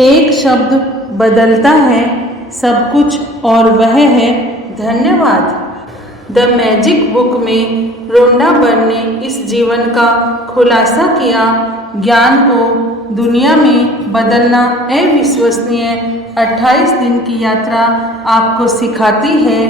एक शब्द बदलता है सब कुछ और वह है धन्यवाद। द मैजिक बुक में रोंडा बर ने इस जीवन का खुलासा किया। ज्ञान को दुनिया में बदलना अविश्वसनीय 28 दिन की यात्रा आपको सिखाती है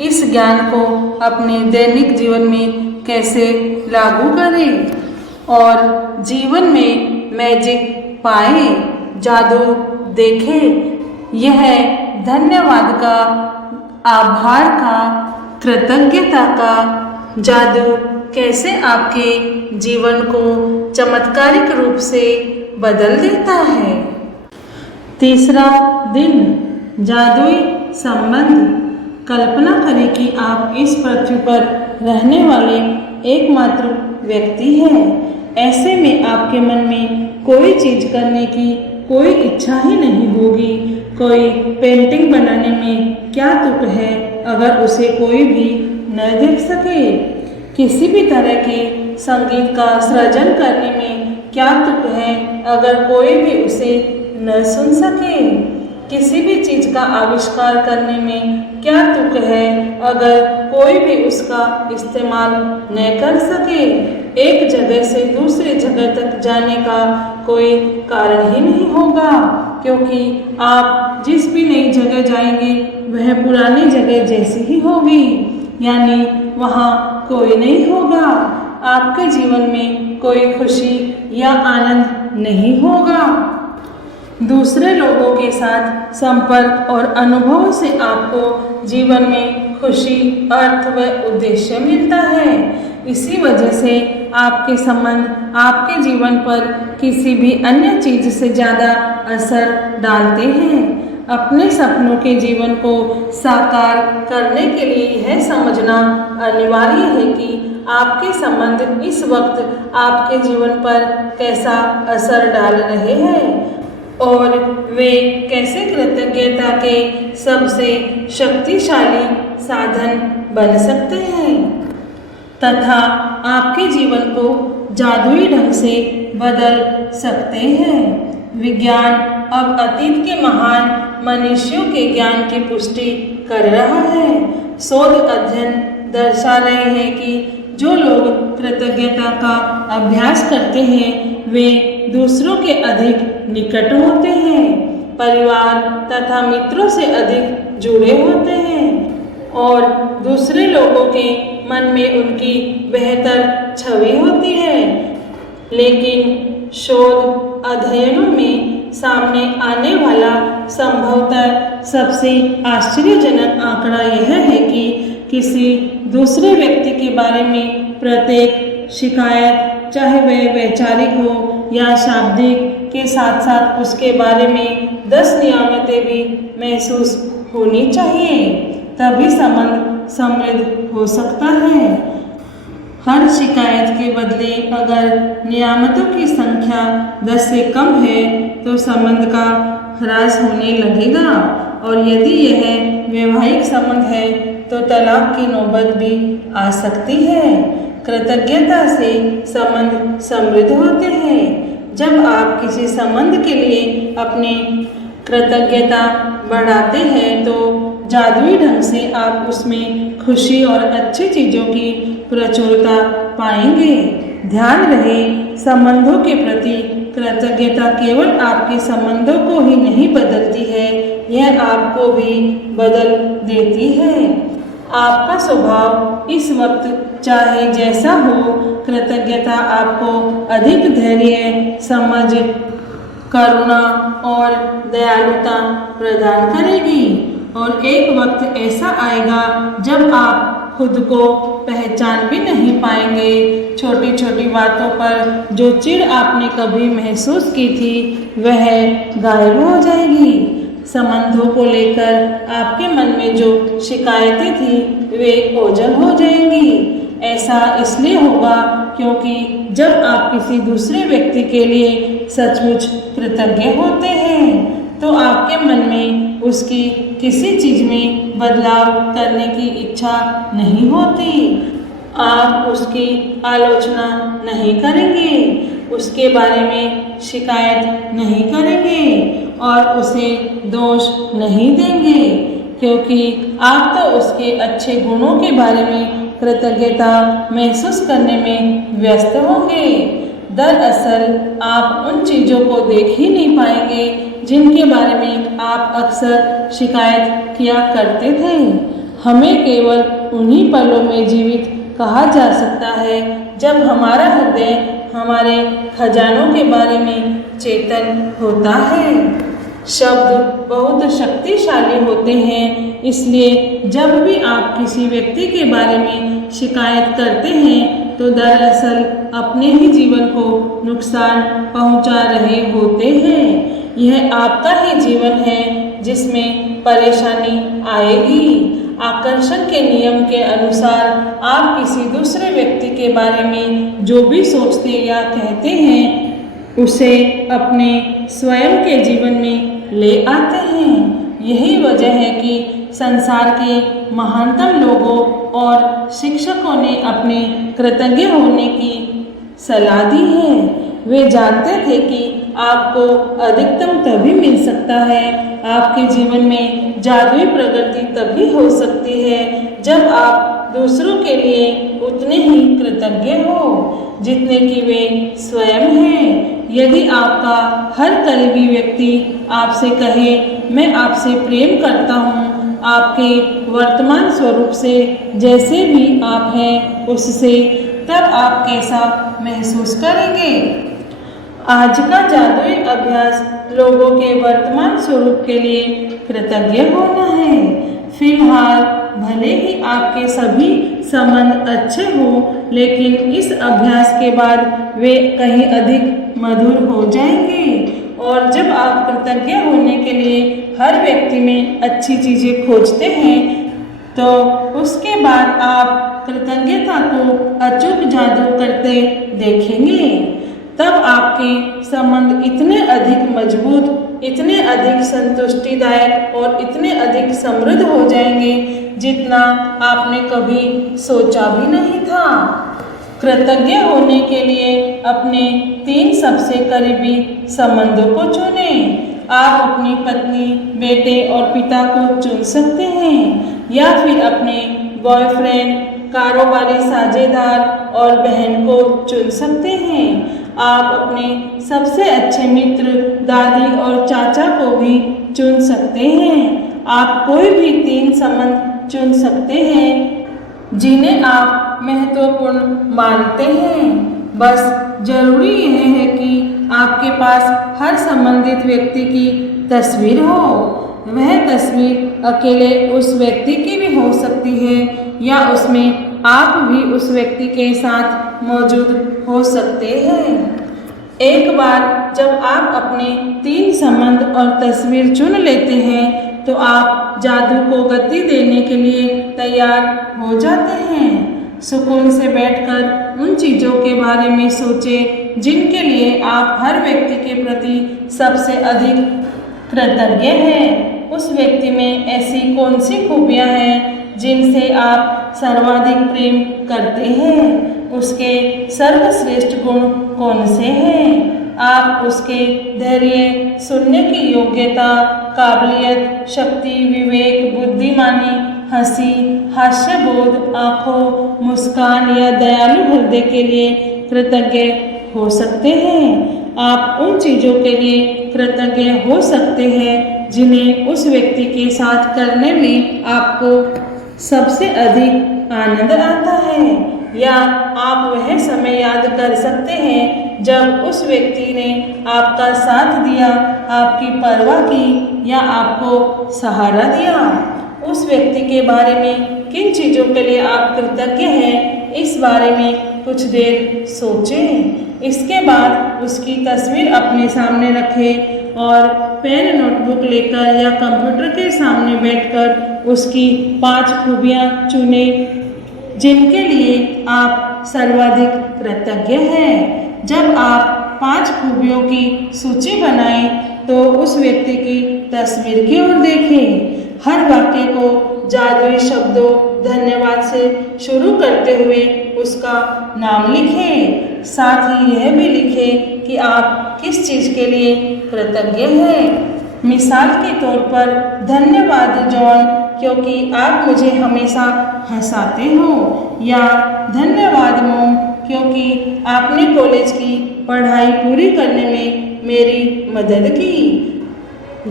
इस ज्ञान को अपने दैनिक जीवन में कैसे लागू करें और जीवन में मैजिक पाएं, जादू देखें। यह धन्यवाद का, आभार का, कृतज्ञता का जादू कैसे आपके जीवन को चमत्कारिक रूप से बदल देता है। तीसरा दिन, जादुई संबंध। कल्पना करें कि आप इस पृथ्वी पर रहने वाले एकमात्र व्यक्ति हैं। ऐसे में आपके मन में कोई चीज करने की कोई इच्छा ही नहीं होगी। कोई पेंटिंग बनाने में क्या तुक है अगर उसे कोई भी न देख सके। किसी भी तरह के संगीत का सृजन करने में क्या तुक है अगर कोई भी उसे न सुन सके। किसी भी चीज का आविष्कार करने में क्या तुक है अगर कोई भी उसका इस्तेमाल न कर सके। एक जगह से दूसरी जगह तक जाने का कोई कारण ही नहीं होगा, क्योंकि आप जिस भी नई जगह जाएंगे वह पुरानी जगह जैसी ही होगी, यानी वहाँ कोई नहीं होगा। आपके जीवन में कोई खुशी या आनंद नहीं होगा। दूसरे लोगों के साथ संपर्क और अनुभव से आपको जीवन में खुशी, अर्थ व उद्देश्य मिलता है। इसी वजह से आपके संबंध आपके जीवन पर किसी भी अन्य चीज से ज़्यादा असर डालते हैं। अपने सपनों के जीवन को साकार करने के लिए यह समझना अनिवार्य है कि आपके संबंध इस वक्त आपके जीवन पर कैसा असर डाल रहे हैं और वे कैसे कृतज्ञता के सबसे शक्तिशाली साधन बन सकते हैं तथा आपके जीवन को जादुई ढंग से बदल सकते हैं। विज्ञान अब अतीत के महान मनुष्यों के ज्ञान की पुष्टि कर रहा है। शोध अध्ययन दर्शा रहे हैं कि जो लोग कृतज्ञता का अभ्यास करते हैं वे दूसरों के अधिक निकट होते हैं, परिवार तथा मित्रों से अधिक जुड़े होते हैं और दूसरे लोगों के मन में उनकी बेहतर छवि होती है। लेकिन शोध अध्ययनों में सामने आने वाला संभवतः सबसे आश्चर्यजनक आंकड़ा यह है कि किसी दूसरे व्यक्ति के बारे में प्रत्येक शिकायत, चाहे वह वैचारिक हो या शाब्दिक, के साथ साथ उसके बारे में 10 नियामतें भी महसूस होनी चाहिए, तभी संबंध समृद्ध हो सकता है। हर शिकायत के बदले अगर नियामतों की संख्या 10 से कम है तो संबंध का ह्रास होने लगेगा और यदि यह वैवाहिक संबंध है तो तलाक की नौबत भी आ सकती है। कृतज्ञता से संबंध समृद्ध होते हैं। जब आप किसी संबंध के लिए अपनी कृतज्ञता बढ़ाते हैं तो जादुई ढंग से आप उसमें खुशी और अच्छी चीज़ों की प्रचुरता पाएंगे। ध्यान रहे, संबंधों के प्रति कृतज्ञता केवल आपके संबंधों को ही नहीं बदलती है, यह आपको भी बदल देती है। आपका स्वभाव इस वक्त चाहे जैसा हो, कृतज्ञता आपको अधिक धैर्य, समझ, करुणा और दयालुता प्रदान करेगी और एक वक्त ऐसा आएगा जब आप खुद को पहचान भी नहीं पाएंगे। छोटी छोटी बातों पर जो चिढ़ आपने कभी महसूस की थी वह गायब हो जाएगी। संबंधों को लेकर आपके मन में जो शिकायतें थी वे ओझल हो जाएंगी। ऐसा इसलिए होगा क्योंकि जब आप किसी दूसरे व्यक्ति के लिए सचमुच कृतज्ञ होते हैं तो आपके मन में उसकी किसी चीज में बदलाव करने की इच्छा नहीं होती। आप उसकी आलोचना नहीं करेंगे, उसके बारे में शिकायत नहीं करेंगे और उसे दोष नहीं देंगे, क्योंकि आप तो उसके अच्छे गुणों के बारे में कृतज्ञता महसूस करने में व्यस्त होंगे। दरअसल आप उन चीज़ों को देख ही नहीं पाएंगे जिनके बारे में आप अक्सर शिकायत किया करते थे। हमें केवल उन्हीं पलों में जीवित कहा जा सकता है जब हमारा हृदय हमारे खजानों के बारे में चेतन होता है। शब्द बहुत शक्तिशाली होते हैं, इसलिए जब भी आप किसी व्यक्ति के बारे में शिकायत करते हैं तो दरअसल अपने ही जीवन को नुकसान पहुंचा रहे होते हैं। यह आपका ही जीवन है जिसमें परेशानी आएगी। आकर्षण के नियम के अनुसार आप किसी दूसरे व्यक्ति के बारे में जो भी सोचते या कहते हैं उसे अपने स्वयं के जीवन में ले आते हैं। यही वजह है कि संसार के महानतम लोगों और शिक्षकों ने अपने कृतज्ञ होने की सलाह दी है। वे जानते थे कि आपको अधिकतम तभी मिल सकता है, आपके जीवन में जादुई प्रगति तभी हो सकती है जब आप दूसरों के लिए उतने ही कृतज्ञ हो जितने कि वे स्वयं हैं। यदि आपका हर करीबी व्यक्ति आपसे कहे मैं आपसे प्रेम करता हूँ, आपके वर्तमान स्वरूप से जैसे भी आप हैं उससे, तब आप कैसा महसूस करेंगे? आज का जादुई अभ्यास लोगों के वर्तमान स्वरूप के लिए कृतज्ञ होना है। फिलहाल भले ही आपके सभी संबंध अच्छे हों, लेकिन इस अभ्यास के बाद वे कहीं अधिक मधुर हो जाएंगे। और जब आप कृतज्ञ होने के लिए हर व्यक्ति में अच्छी चीज़ें खोजते हैं तो उसके बाद आप कृतज्ञता को अचूक जादू करते देखेंगे। तब आपके संबंध इतने अधिक मजबूत, इतने अधिक संतुष्टिदायक और इतने अधिक समृद्ध हो जाएंगे जितना आपने कभी सोचा भी नहीं था। कृतज्ञ होने के लिए अपने 3 सबसे करीबी संबंधों को चुनें। आप अपनी पत्नी, बेटे और पिता को चुन सकते हैं, या फिर अपने बॉयफ्रेंड, कारोबारी साझेदार और बहन को चुन सकते हैं। आप अपने सबसे अच्छे मित्र, दादी और चाचा को भी चुन सकते हैं। आप कोई भी 3 संबंध चुन सकते हैं जिन्हें आप महत्वपूर्ण मानते हैं। बस जरूरी यह है कि आपके पास हर संबंधित व्यक्ति की तस्वीर हो। वह तस्वीर अकेले उस व्यक्ति की भी हो सकती है, या उसमें आप भी उस व्यक्ति के साथ मौजूद हो सकते हैं। एक बार जब आप अपने 3 संबंध और तस्वीर चुन लेते हैं तो आप जादू को गति देने के लिए तैयार हो जाते हैं। सुकून से बैठकर उन चीज़ों के बारे में सोचें जिनके लिए आप हर व्यक्ति के प्रति सबसे अधिक कृतज्ञ हैं। उस व्यक्ति में ऐसी कौन सी खूबियाँ हैं जिनसे आप सर्वाधिक प्रेम करते हैं? उसके सर्वश्रेष्ठ गुण कौन से हैं? आप उसके धैर्य, सुनने की योग्यता, काबिलियत, शक्ति, विवेक, बुद्धिमानी, हंसी, हास्यबोध, आँखों, मुस्कान या दयालु हृदय के लिए कृतज्ञ हो सकते हैं। आप उन चीज़ों के लिए कृतज्ञ हो सकते हैं जिन्हें उस व्यक्ति के साथ करने में आपको सबसे अधिक आनंद आता है, या आप वह समय याद कर सकते हैं जब उस व्यक्ति ने आपका साथ दिया, आपकी परवाह की या आपको सहारा दिया। उस व्यक्ति के बारे में किन चीज़ों के लिए आप कृतज्ञ हैं, इस बारे में कुछ देर सोचें। इसके बाद उसकी तस्वीर अपने सामने रखें और पेन, नोटबुक लेकर या कंप्यूटर के सामने बैठकर उसकी 5 खूबियाँ चुनें जिनके लिए आप सर्वाधिक कृतज्ञ हैं। जब आप 5 खूबियों की सूची बनाएं तो उस व्यक्ति की तस्वीर की ओर देखें। हर वाक्य को जादुई शब्दों धन्यवाद से शुरू करते हुए उसका नाम लिखें। साथ ही यह भी लिखें कि आप किस चीज़ के लिए कृतज्ञ हैं। मिसाल के तौर पर, धन्यवाद जॉन, क्योंकि आप मुझे हमेशा हंसाते हो, या धन्यवाद मोम, क्योंकि आपने कॉलेज की पढ़ाई पूरी करने में मेरी मदद की।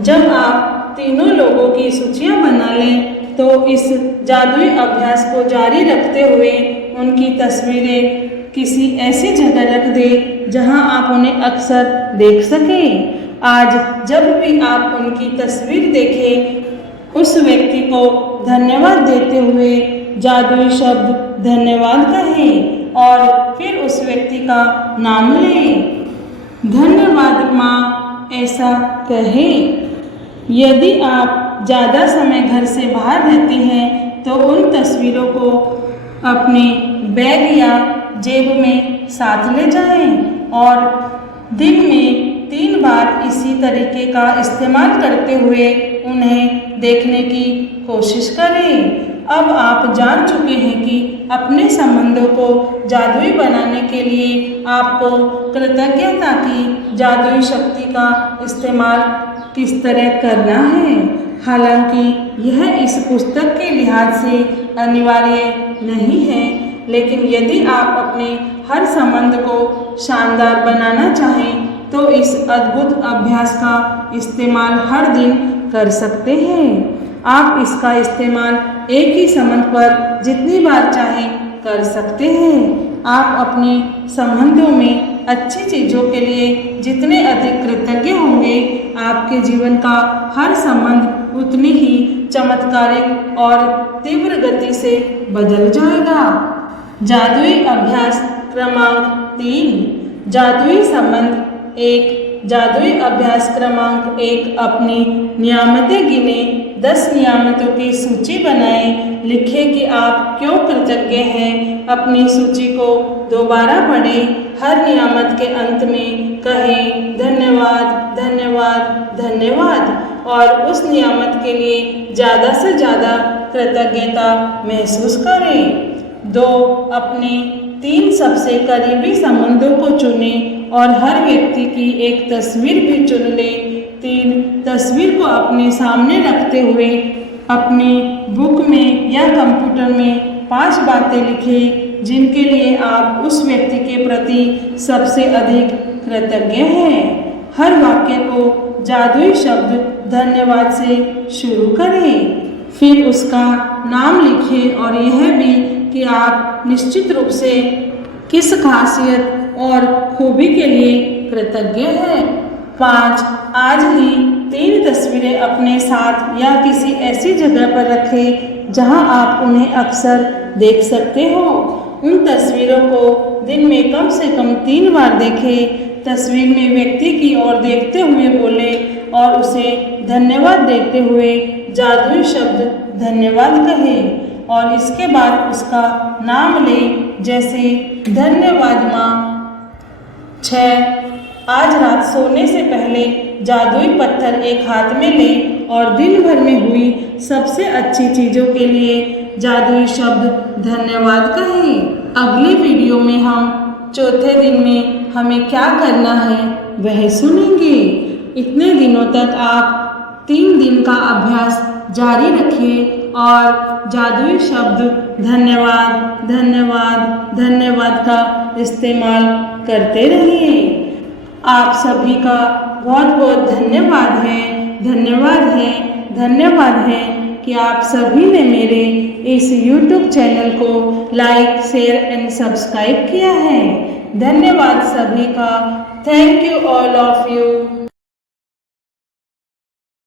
जब आप तीनों लोगों की सूचियां बना लें तो इस जादुई अभ्यास को जारी रखते हुए उनकी तस्वीरें किसी ऐसी जगह रख दें जहां आप उन्हें अक्सर देख सकें। आज जब भी आप उनकी तस्वीर देखें, उस व्यक्ति को धन्यवाद देते हुए जादुई शब्द धन्यवाद कहें और फिर उस व्यक्ति का नाम लें। धन्यवाद माँ, ऐसा कहें। यदि आप ज़्यादा समय घर से बाहर रहती हैं तो उन तस्वीरों को अपने बैग या जेब में साथ ले जाएं और दिन में 3 बार इसी तरीके का इस्तेमाल करते हुए उन्हें देखने की कोशिश करें। अब आप जान चुके हैं कि अपने संबंधों को जादुई बनाने के लिए आपको कृतज्ञता की जादुई शक्ति का इस्तेमाल किस तरह करना है। हालांकि यह इस पुस्तक के लिहाज से अनिवार्य नहीं है, लेकिन यदि आप अपने हर संबंध को शानदार बनाना चाहें तो इस अद्भुत अभ्यास का इस्तेमाल हर दिन कर सकते हैं। आप इसका इस्तेमाल एक ही संबंध पर जितनी बार चाहें कर सकते हैं। आप अपने संबंधों में अच्छी चीज़ों के लिए जितने अधिक कृतज्ञ होंगे, आपके जीवन का हर संबंध उतनी ही चमत्कारिक और तीव्र गति से बदल जाएगा। जादुई अभ्यास क्रमांक 3, जादुई संबंध 1। जादुई अभ्यास क्रमांक 1, अपनी नियामतें गिने। 10 नियामतों की सूची बनाएं। लिखें कि आप क्यों कृतज्ञ हैं। अपनी सूची को दोबारा पढ़ें। हर नियामत के अंत में कहें धन्यवाद, धन्यवाद, धन्यवाद और उस नियामत के लिए ज़्यादा से ज़्यादा कृतज्ञता महसूस करें। 2, अपने 3 सबसे करीबी संबंधों को चुनें और हर व्यक्ति की एक तस्वीर भी चुन लें। 3, तस्वीर को अपने सामने रखते हुए अपनी बुक में या कंप्यूटर में 5 बातें लिखें जिनके लिए आप उस व्यक्ति के प्रति सबसे अधिक कृतज्ञ हैं। हर वाक्य को जादुई शब्द धन्यवाद से शुरू करें। फिर उसका नाम लिखें और यह भी कि आप निश्चित रूप से किस खासियत और खूबी के लिए कृतज्ञ हैं। 5, आज ही 3 तस्वीरें अपने साथ या किसी ऐसी जगह पर रखें जहां आप उन्हें अक्सर देख सकते हो। उन तस्वीरों को दिन में कम से कम 3 बार देखें। तस्वीर में व्यक्ति की ओर देखते हुए बोले और उसे धन्यवाद देते हुए जादुई शब्द धन्यवाद कहें और इसके बाद उसका नाम लें, जैसे धन्यवाद माँ। 6, आज रात सोने से पहले जादुई पत्थर एक हाथ में लें और दिन भर में हुई सबसे अच्छी चीज़ों के लिए जादुई शब्द धन्यवाद कहें। अगली वीडियो में हम चौथे दिन में हमें क्या करना है वह सुनेंगे। इतने दिनों तक आप 3 दिन का अभ्यास जारी रखिए और जादुई शब्द धन्यवाद, धन्यवाद, धन्यवाद का इस्तेमाल करते रहिए। आप सभी का बहुत बहुत धन्यवाद है, धन्यवाद है, धन्यवाद है कि आप सभी ने मेरे इस YouTube चैनल को लाइक, शेयर एंड सब्सक्राइब किया है। धन्यवाद सभी का। Thank you all of you.